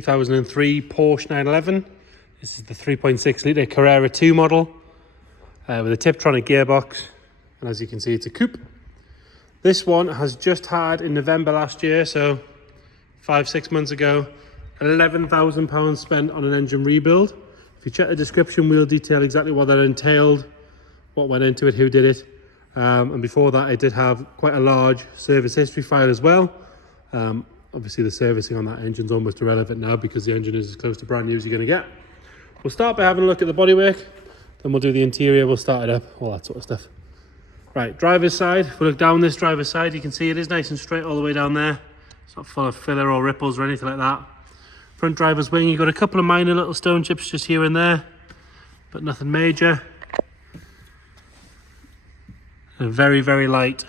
2003 Porsche 911. This is the 3.6 litre Carrera 2 model with a Tiptronic gearbox, and as you can see, it's a coupe. This one has just had, in November last year, so 5-6 months ago, £11,000 spent on an engine rebuild. If you check the description, we'll detail exactly what that entailed, what went into it, who did it. And before that, it did have quite a large service history file as well. Obviously, the servicing on that engine's almost irrelevant now because the engine is as close to brand new as you're going to get. We'll start by having a look at the bodywork, then we'll do the interior, we'll start it up, all that sort of stuff. Right, driver's side. If we look down this driver's side, you can see it is nice and straight all the way down there. It's not full of filler or ripples or anything like that. Front driver's wing, you've got a couple of minor little stone chips just here and there, but nothing major. And very, very light.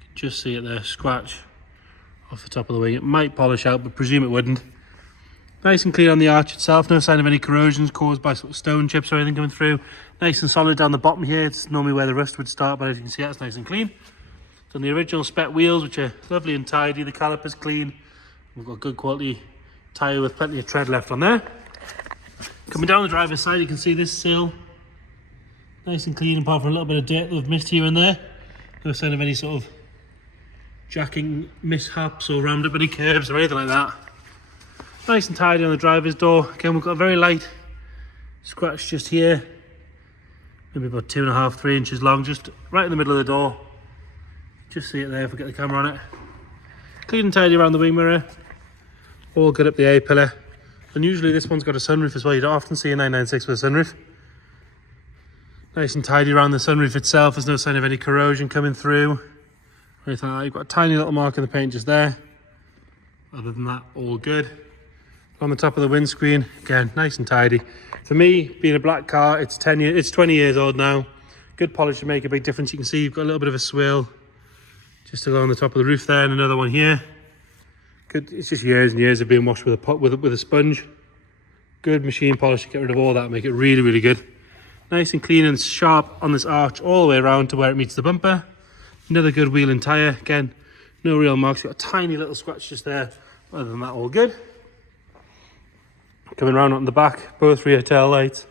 You can just see it there, scratch off the top of the wing. It might polish out, but presume it wouldn't. Nice and clean on the arch itself, no sign of any corrosions caused by sort of stone chips or anything coming through. Nice and solid down the bottom here. It's normally where the rust would start, but as you can see, that's nice and clean. It's on the original spec wheels, which are lovely and tidy. The caliper's clean. We've got good quality tyre with plenty of tread left on there. Coming down the driver's side, you can see this sill. Nice and clean, apart from a little bit of dirt that we've missed here and there. No sign of any sort of jacking mishaps or rammed up any curbs or anything like that. Nice and tidy on the driver's door. Again, we've got a very light scratch just here, maybe about 2.5–3 inches long, just right in the middle of the door. Just see it there if we get the camera on it. Clean and tidy around the wing mirror. All good up the A-pillar. And usually this one's got a sunroof as well. You don't often see a 996 with a sunroof. Nice and tidy around the sunroof itself. There's no sign of any corrosion coming through or anything like that. You've got a tiny little mark in the paint just there. Other than that, all good. On the top of the windscreen, again, nice and tidy. For me, being a black car, it's 20 years old now. Good polish to make a big difference. You can see you've got a little bit of a swirl just along the top of the roof there, and another one here. Good. It's just years and years of being washed with a sponge. Good machine polish to get rid of all that, make it really, really good. Nice and clean and sharp on this arch all the way around to where it meets the bumper. Another good wheel and tyre. Again, no real marks. You've got a tiny little scratch just there. Other than that, all good. Coming around on the back, both rear tail lights,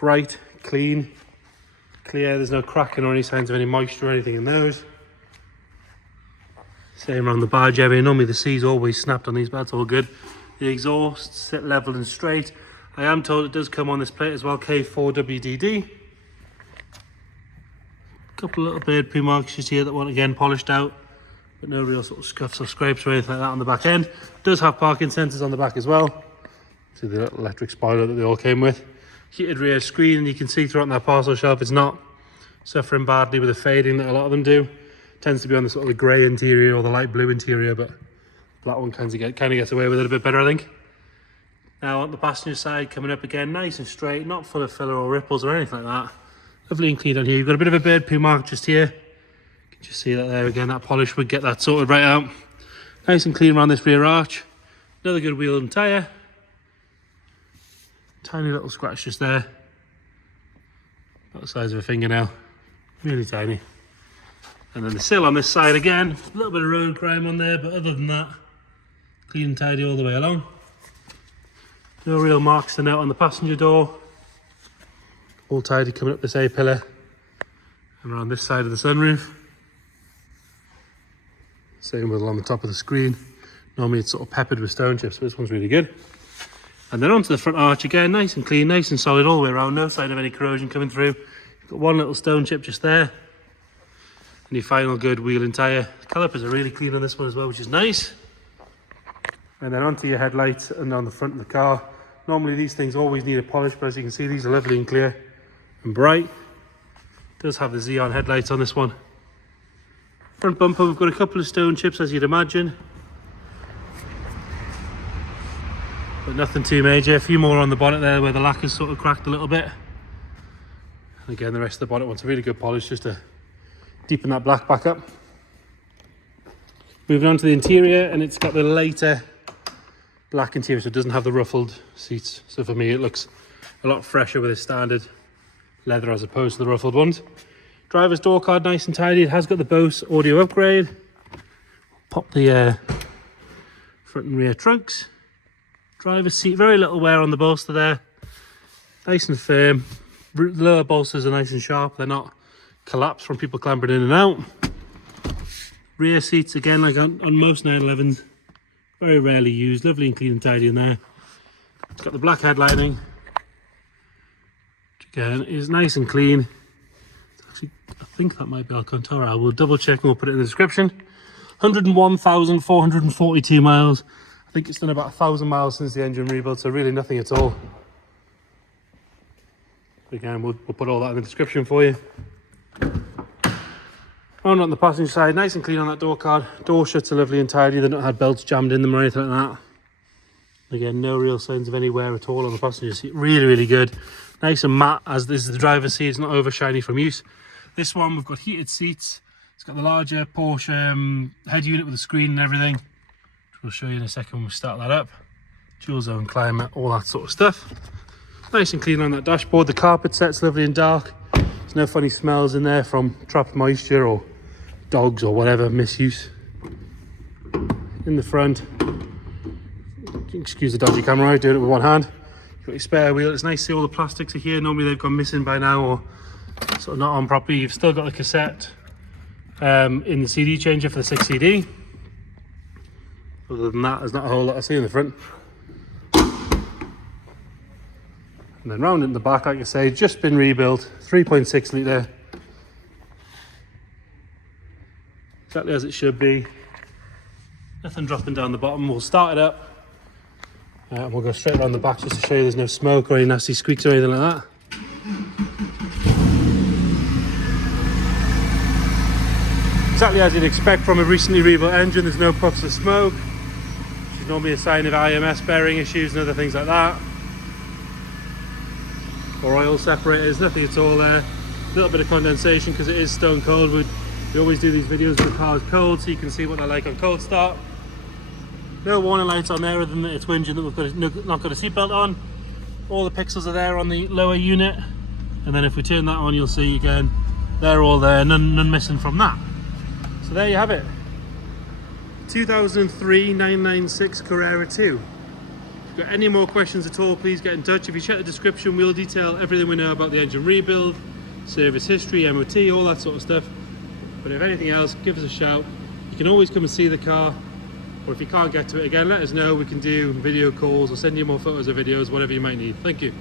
bright, clean, clear. There's no cracking or any signs of any moisture or anything in those. Same around the barge area. Normally the C's always snapped on these, but that's all good. The exhausts sit level and straight. I am told it does come on this plate as well, K4WDD. Couple of little bird poo marks just here that want again polished out, but no real sort of scuffs or scrapes or anything like that on the back end. It does have parking sensors on the back as well. See the little electric spoiler that they all came with. Heated rear screen, and you can see throughout that parcel shelf it's not suffering badly with the fading that a lot of them do. Tends to be on the sort of the grey interior or the light blue interior, but that one kind of gets away with it a bit better, I think. Now on the passenger side, coming up again, nice and straight, not full of filler or ripples or anything like that. Lovely and clean on here. You've got a bit of a bird poo mark just here. You can just see that there again. That polish would get that sorted right out. Nice and clean around this rear arch. Another good wheel and tyre. Tiny little scratch just there, about the size of a fingernail, really tiny. And then the sill on this side again, a little bit of road grime on there, but other than that, clean and tidy all the way along. No real marks to note on the passenger door. All tidy coming up this A-pillar and around this side of the sunroof. Same with along the top of the screen. Normally it's sort of peppered with stone chips, but this one's really good. And then onto the front arch again, nice and clean, nice and solid all the way around, no sign of any corrosion coming through. You've got one little stone chip just there. And your final good wheel and tyre. The calipers are really clean on this one as well, which is nice. And then onto your headlights and on the front of the car. Normally these things always need a polish, but as you can see, these are lovely and clear and bright. It does have the Xeon headlights on this one. Front bumper, we've got a couple of stone chips, as you'd imagine. But nothing too major. A few more on the bonnet there where the lacquer's sort of cracked a little bit. And again, the rest of the bonnet wants a really good polish just to deepen that black back up. Moving on to the interior, and it's got the later black interior, so it doesn't have the ruffled seats. So for me, it looks a lot fresher with a standard leather as opposed to the ruffled ones. Driver's door card, nice and tidy. It has got the Bose audio upgrade. Pop the front and rear trunks. Driver's seat, very little wear on the bolster there. Nice and firm. Lower bolsters are nice and sharp. They're not collapsed from people clambering in and out. Rear seats, again, like on most 911s, very rarely used. Lovely and clean and tidy in there. It's got the black headlining, which again is nice and clean. It's actually, I think that might be Alcantara. I will double check and we'll put it in the description. 101,442 miles. I think it's done about 1,000 miles since the engine rebuild, so really nothing at all. Again, we'll put all that in the description for you. On the passenger side, nice and clean on that door card. Door shuts are lovely and tidy. They've not had belts jammed in them or anything like that. Again, no real signs of any wear at all on the passenger seat. Really, really good. Nice and matte, as this is the driver's seat. It's not over shiny from use. This one, we've got heated seats. It's got the larger Porsche head unit with the screen and everything, which we'll show you in a second when we start that up. Dual zone climate, all that sort of stuff. Nice and clean on that dashboard. The carpet set's lovely and dark. There's no funny smells in there from trapped moisture or dogs or whatever misuse. In the front, excuse the dodgy camera, I'm doing it with one hand. You've got your spare wheel. It's nice to see all the plastics are here. Normally they've gone missing by now or sort of not on properly. You've still got the cassette in the CD changer for the 6 CD. Other than that, there's not a whole lot to see in the front. And then round in the back, like I say, just been rebuilt, 3.6 litre. Exactly as it should be. Nothing dropping down the bottom. We'll start it up. And we'll go straight around the back just to show you there's no smoke or any nasty squeaks or anything like that. Exactly as you'd expect from a recently rebuilt engine, there's no puffs of smoke, which is normally a sign of IMS bearing issues and other things like that. Or oil separators, nothing at all there. A little bit of condensation because it is stone cold. We always do these videos when the car is cold so you can see what they're like on cold start. No warning lights on there other than that it's whinging that we've not got a seatbelt on. All the pixels are there on the lower unit, and then if we turn that on you'll see again they're all there, none missing from that. So there you have it, 2003 996 Carrera 2. If you've got any more questions at all, please get in touch. If you check the description, we'll detail everything we know about the engine rebuild, service history, MOT, all that sort of stuff. But if anything else, give us a shout. You can always come and see the car, or if you can't get to it again, let us know. We can do video calls or send you more photos or videos, whatever you might need. Thank you.